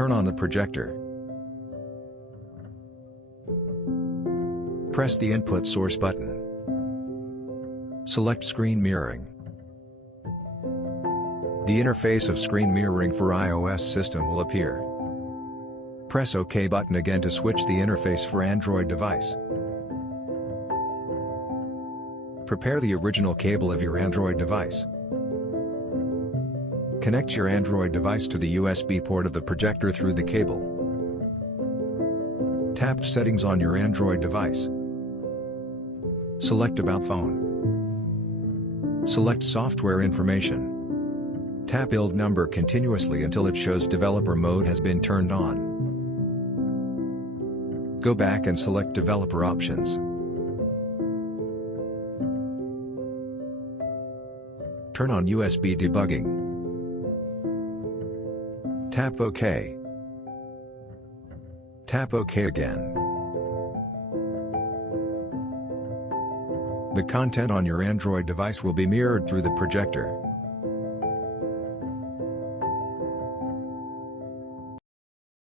Turn on the projector. Press the input source button. Select screen mirroring. The interface of screen mirroring for iOS system will appear. Press OK button again to switch the interface for Android device. Prepare the original cable of your Android device. Connect your Android device to the USB port of the projector through the cable. Tap Settings on your Android device. Select About Phone. Select Software Information. Tap Build Number continuously until it shows Developer Mode has been turned on. Go back and select Developer Options. Turn on USB debugging. Tap OK. Tap OK again. The content on your Android device will be mirrored through the projector.